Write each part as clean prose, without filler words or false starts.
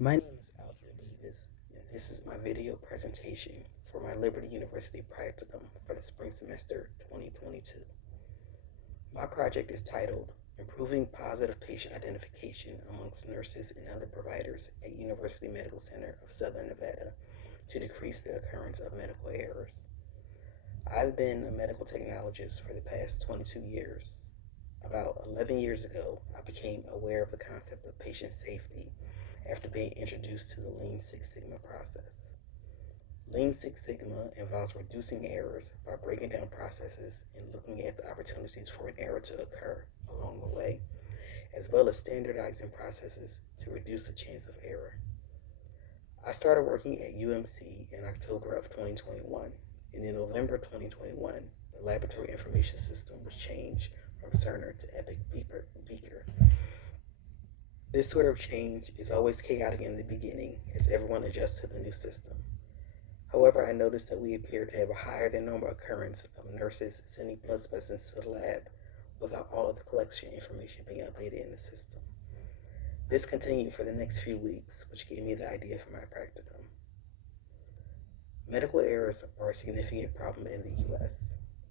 My name is Alger Davis, and this is my video presentation for my Liberty University practicum for the spring semester 2022. My project is titled Improving Positive Patient Identification Amongst Nurses and Other Providers at University Medical Center of Southern Nevada to Decrease the Occurrence of Medical Errors. I've been a medical technologist for the past 22 years. About 11 years ago, I became aware of the concept of patient safety after being introduced to the Lean Six Sigma process. Lean Six Sigma involves reducing errors by breaking down processes and looking at the opportunities for an error to occur along the way, as well as standardizing processes to reduce the chance of error. I started working at UMC in October of 2021, and in November 2021, the laboratory information system was changed from Cerner to Epic Beaker. This sort of change is always chaotic in the beginning as everyone adjusts to the new system. However, I noticed that we appear to have a higher than normal occurrence of nurses sending blood specimens to the lab without all of the collection information being updated in the system. This continued for the next few weeks, which gave me the idea for my practicum. Medical errors are a significant problem in the U.S.,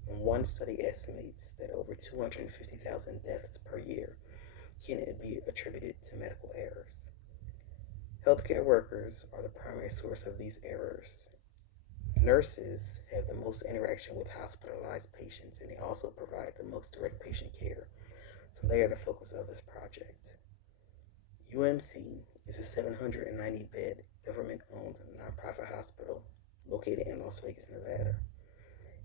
and one study estimates that over 250,000 deaths per year can be attributed to medical errors. Healthcare workers are the primary source of these errors. Nurses have the most interaction with hospitalized patients, and they also provide the most direct patient care, so they are the focus of this project. UMC is a 790-bed government-owned nonprofit hospital located in Las Vegas, Nevada.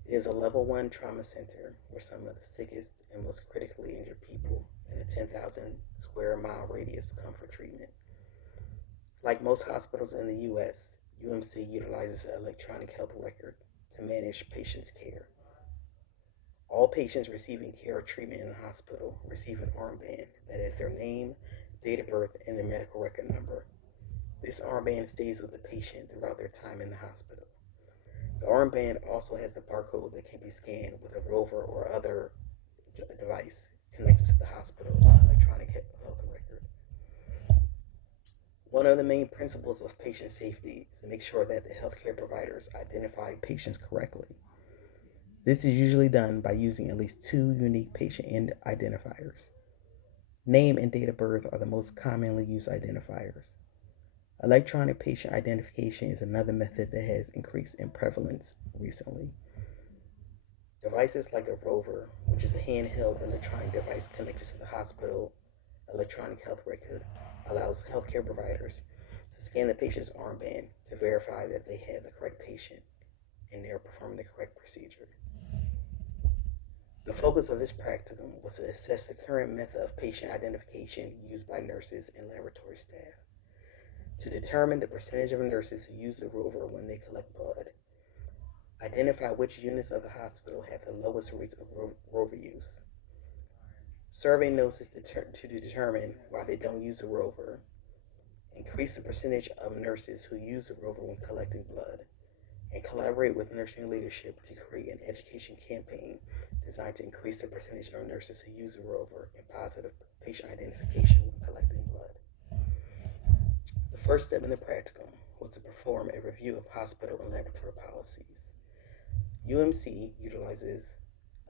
It is a level 1 trauma center where some of the sickest and most critically injured people in a 10,000 square mile radius come for treatment. Like most hospitals in the U.S., UMC utilizes an electronic health record to manage patients' care. All patients receiving care or treatment in the hospital receive an armband that has their name, date of birth, and their medical record number. This armband stays with the patient throughout their time in the hospital. The armband also has a barcode that can be scanned with a rover or other device connected to the hospital electronic health record. One of the main principles of patient safety is to make sure that the healthcare providers identify patients correctly. This is usually done by using at least two unique patient identifiers. Name and date of birth are the most commonly used identifiers. Electronic patient identification is another method that has increased in prevalence recently. Devices like a rover, which is a handheld electronic device connected to the hospital electronic health record, allows healthcare providers to scan the patient's armband to verify that they have the correct patient and they are performing the correct procedure. The focus of this practicum was to assess the current method of patient identification used by nurses and laboratory staff, to determine the percentage of nurses who use the rover when they collect blood, identify which units of the hospital have the lowest rates of rover use, survey nurses to determine why they don't use the rover, increase the percentage of nurses who use the rover when collecting blood, and collaborate with nursing leadership to create an education campaign designed to increase the percentage of nurses who use the rover and positive patient identification when collecting blood. The first step in the practicum was to perform a review of hospital and laboratory policies. UMC utilizes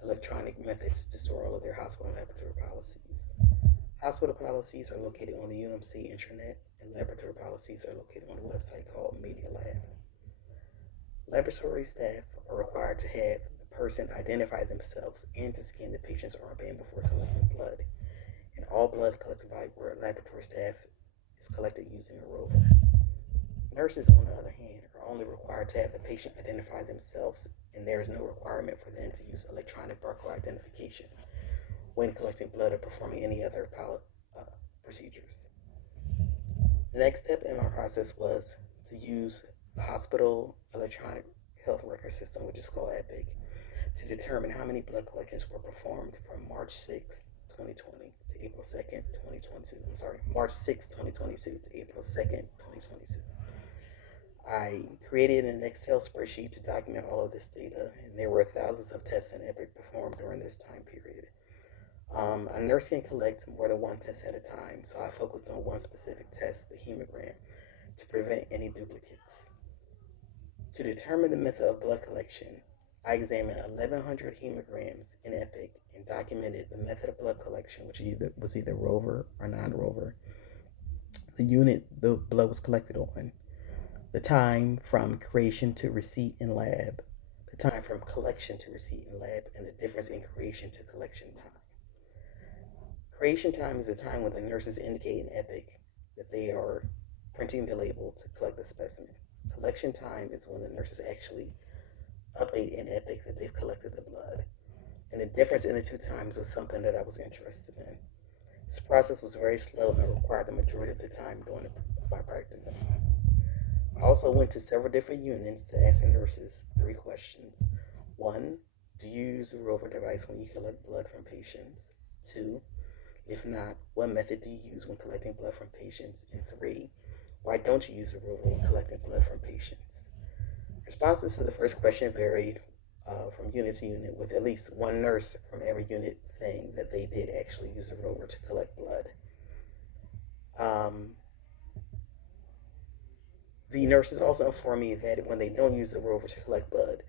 electronic methods to store all of their hospital and laboratory policies. Hospital policies are located on the UMC intranet, and laboratory policies are located on a website called Media Lab. Laboratory staff are required to have the person identify themselves and to scan the patient's armband before collecting blood, and all blood collected by laboratory staff is collected using a rover. Nurses, on the other hand, are only required to have the patient identify themselves, and there is no requirement for them to use electronic barcode identification when collecting blood or performing any other procedures. The next step in my process was to use the hospital electronic health record system, which is called EPIC, to determine how many blood collections were performed from March 6, 2020 to April 2nd, 2022. March 6, 2022 to April 2nd, 2022. I created an Excel spreadsheet to document all of this data, and there were thousands of tests in EPIC performed during this time period. A nurse can collect more than one test at a time, so I focused on one specific test, the hemogram, prevent any duplicates. To determine the method of blood collection, I examined 1,100 hemograms in EPIC and documented the method of blood collection, which was either rover or non-rover, the unit the blood was collected on, the time from creation to receipt in lab, the time from collection to receipt in lab, and the difference in creation to collection time. Creation time is the time when the nurses indicate in EPIC that they are printing the label to collect the specimen. Collection time is when the nurses actually update in EPIC that they've collected the blood. And the difference in the two times was something that I was interested in. This process was very slow and required the majority of the time during my practicum. I also went to several different units to ask the nurses 3 questions. 1, do you use a rover device when you collect blood from patients? 2, if not, what method do you use when collecting blood from patients? And 3, why don't you use a rover when collecting blood from patients? Responses to the first question varied from unit to unit, with at least one nurse from every unit saying that they did actually use a rover to collect blood. The nurses also informed me that when they don't use the rover to collect blood,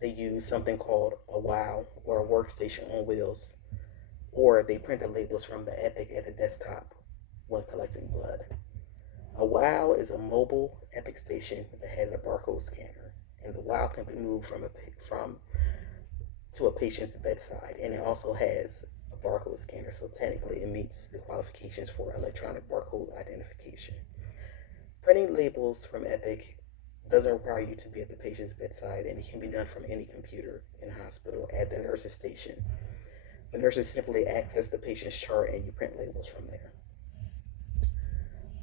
they use something called a WOW, or a workstation on wheels, or they print the labels from the EPIC at the desktop when collecting blood. A WOW is a mobile EPIC station that has a barcode scanner, and the WOW can be moved from to a patient's bedside, and it also has a barcode scanner, so technically it meets the qualifications for electronic barcode identification. Printing labels from EPIC doesn't require you to be at the patient's bedside, and it can be done from any computer in the hospital at the nurse's station. The nurses simply access the patient's chart and you print labels from there.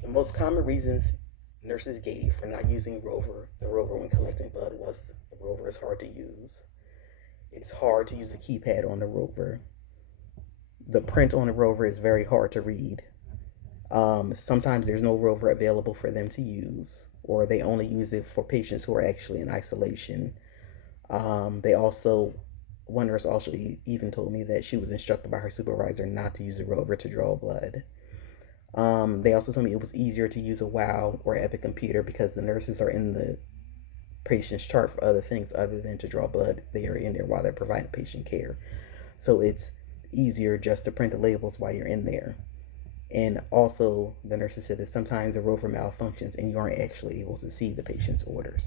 The most common reasons nurses gave for not using the rover when collecting blood, was the rover is hard to use. It's hard to use the keypad on the rover. The print on the rover is very hard to read. Sometimes there's no rover available for them to use, or they only use it for patients who are actually in isolation. One nurse also even told me that she was instructed by her supervisor not to use a rover to draw blood. They also told me it was easier to use a WOW or EPIC computer because the nurses are in the patient's chart for other things other than to draw blood. They are in there while they're providing patient care. So it's easier just to print the labels while you're in there. And also, the nurses said that sometimes the rover malfunctions and you aren't actually able to see the patient's orders.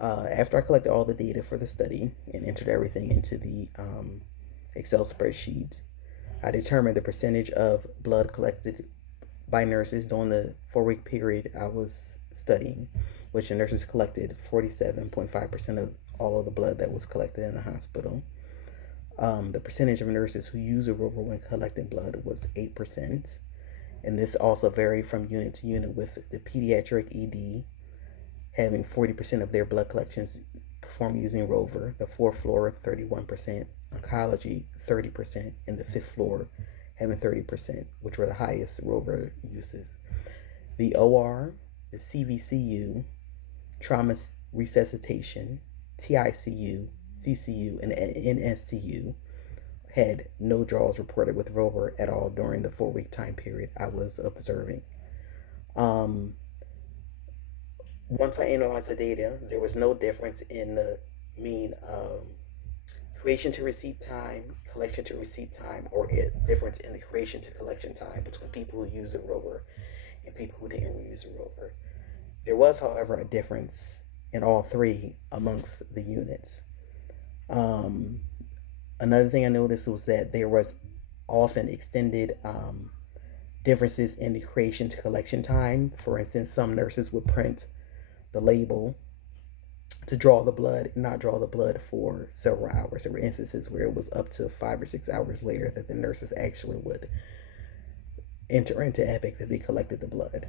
After I collected all the data for the study and entered everything into the Excel spreadsheet, I determined the percentage of blood collected by nurses during the 4-week period I was studying, which the nurses collected 47.5% of all of the blood that was collected in the hospital. The percentage of nurses who use a rover when collecting blood was 8%. And this also varied from unit to unit, with the pediatric ED having 40% of their blood collections performed using rover, the 4th floor 31%, oncology 30%, and the 5th floor having 30%, which were the highest rover uses. The OR, the CVCU, trauma resuscitation, TICU, CCU, and NSCU had no draws reported with rover at all during the 4-week time period I was observing. Once I analyzed the data, there was no difference in the mean creation to receipt time, collection to receipt time, or a difference in the creation to collection time between people who use a rover and people who didn't use a rover. There was, however, a difference in all 3 amongst the units. Another thing I noticed was that there was often extended differences in the creation to collection time. For instance, some nurses would print the label to draw the blood and not draw the blood for several hours. There were instances where it was up to 5 or 6 hours later that the nurses actually would enter into EPIC that they collected the blood.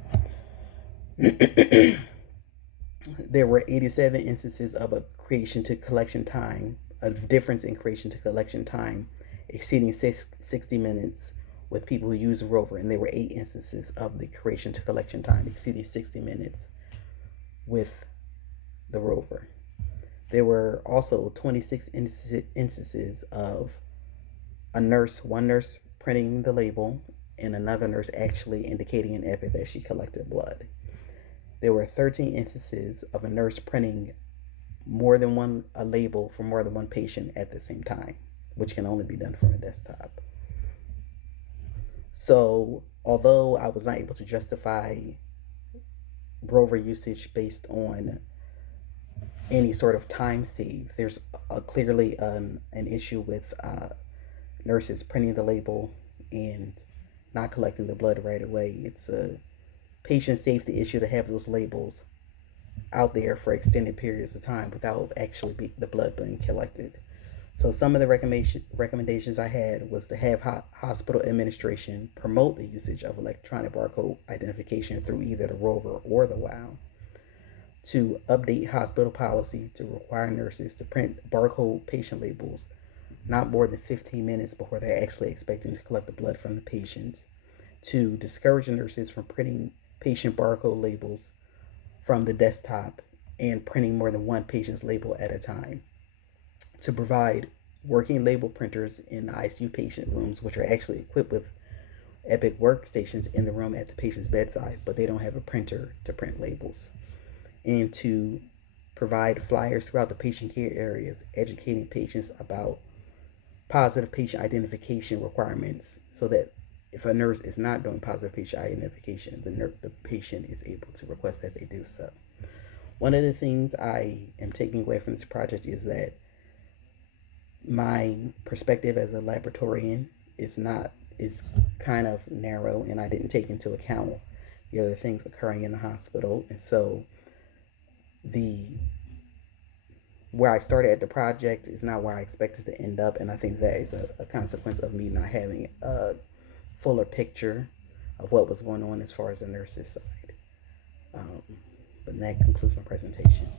There were 87 instances of a creation to collection time, a difference in creation to collection time exceeding 60 minutes with people who use a rover, and there were 8 instances of the creation to collection time exceeding 60 minutes with the rover. There were also 26 instances of one nurse printing the label and another nurse actually indicating in Epic that she collected blood. There were 13 instances of a nurse printing more than a label for more than one patient at the same time, which can only be done from a desktop. So, although I was not able to justify Rover usage based on any sort of time save, there's clearly an issue with nurses printing the label and not collecting the blood right away. It's a patient safety issue to have those labels out there for extended periods of time without actually the blood being collected. So some of the recommendations I had was to have hospital administration promote the usage of electronic barcode identification through either the Rover or the WOW, to update hospital policy to require nurses to print barcode patient labels not more than 15 minutes before they're actually expecting to collect the blood from the patient, to discourage nurses from printing patient barcode labels from the desktop and printing more than one patient's label at a time, to provide working label printers in the ICU patient rooms, which are actually equipped with Epic workstations in the room at the patient's bedside, but they don't have a printer to print labels, and to provide flyers throughout the patient care areas educating patients about positive patient identification requirements, so that if a nurse is not doing positive patient identification, the patient is able to request that they do so. One of the things I am taking away from this project is that my perspective as a laboratorian is kind of narrow, and I didn't take into account the other things occurring in the hospital. And so the where I started at the project is not where I expected to end up, and I think that is a consequence of me not having a fuller picture of what was going on as far as the nurses side. But that concludes my presentation.